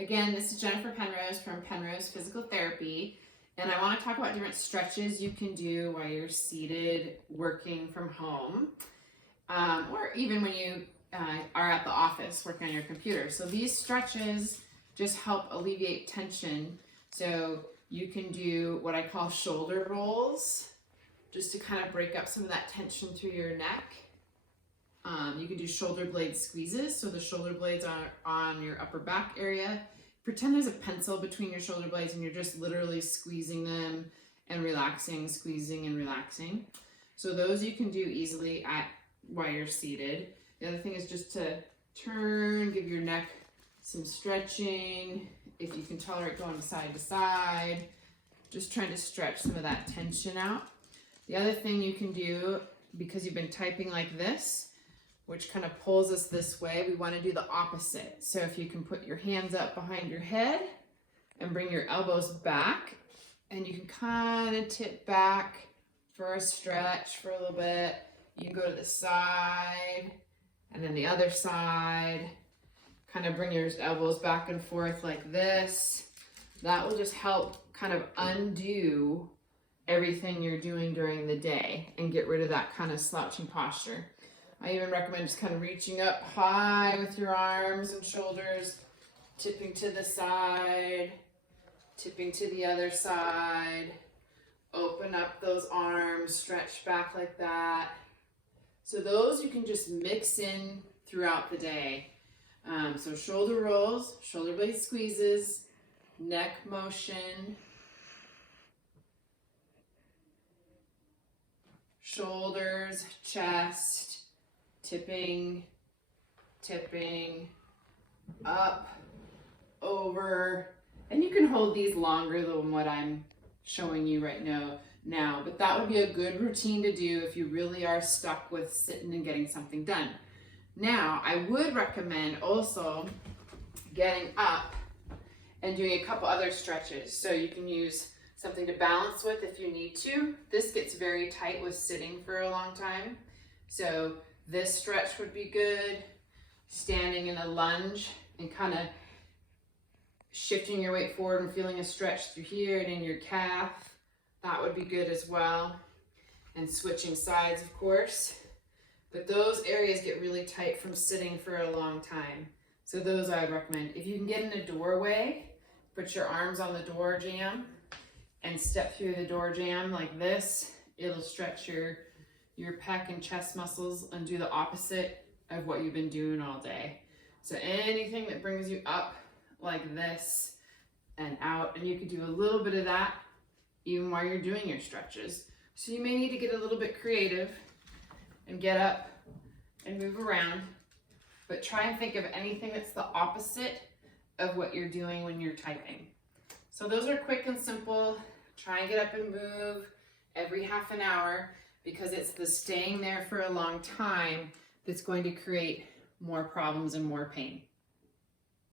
Again, this is Jennifer Penrose from Penrose Physical Therapy, and I want to talk about different stretches you can do while you're seated working from home, or even when you are at the office working on your computer. So these stretches just help alleviate tension. So you can do what I call shoulder rolls, just to kind of break up some of that tension through your neck. You can do shoulder blade squeezes, so the shoulder blades are on your upper back area. Pretend there's a pencil between your shoulder blades and you're just literally squeezing them and relaxing, squeezing and relaxing. So those you can do easily while you're seated. The other thing is just to turn, give your neck some stretching. If you can tolerate going side to side, just trying to stretch some of that tension out. The other thing you can do, because you've been typing like this, which kind of pulls us this way, we want to do the opposite. So if you can put your hands up behind your head and bring your elbows back, and you can kind of tip back for a stretch for a little bit. You can go to the side and then the other side. Kind of bring your elbows back and forth like this. That will just help kind of undo everything you're doing during the day and get rid of that kind of slouching posture. I even recommend just kind of reaching up high with your arms and shoulders, tipping to the side, tipping to the other side. Open up those arms, stretch back like that. So those you can just mix in throughout the day. So shoulder rolls, shoulder blade squeezes, neck motion, shoulders, chest, tipping, tipping, up, over, and you can hold these longer than what I'm showing you right now, but that would be a good routine to do if you really are stuck with sitting and getting something done. Now, I would recommend also getting up and doing a couple other stretches. So you can use something to balance with if you need to. This gets very tight with sitting for a long time. So this stretch would be good. Standing in a lunge and kind of shifting your weight forward and feeling a stretch through here and in your calf. That would be good as well. And switching sides, of course. But those areas get really tight from sitting for a long time. So those I would recommend. If you can get in a doorway, put your arms on the door jamb and step through the door jamb like this. It'll stretch your pec and chest muscles and do the opposite of what you've been doing all day. So anything that brings you up like this and out, and you can do a little bit of that even while you're doing your stretches. So you may need to get a little bit creative and get up and move around, but try and think of anything that's the opposite of what you're doing when you're typing. So those are quick and simple. Try and get up and move every half an hour, because it's the staying there for a long time that's going to create more problems and more pain.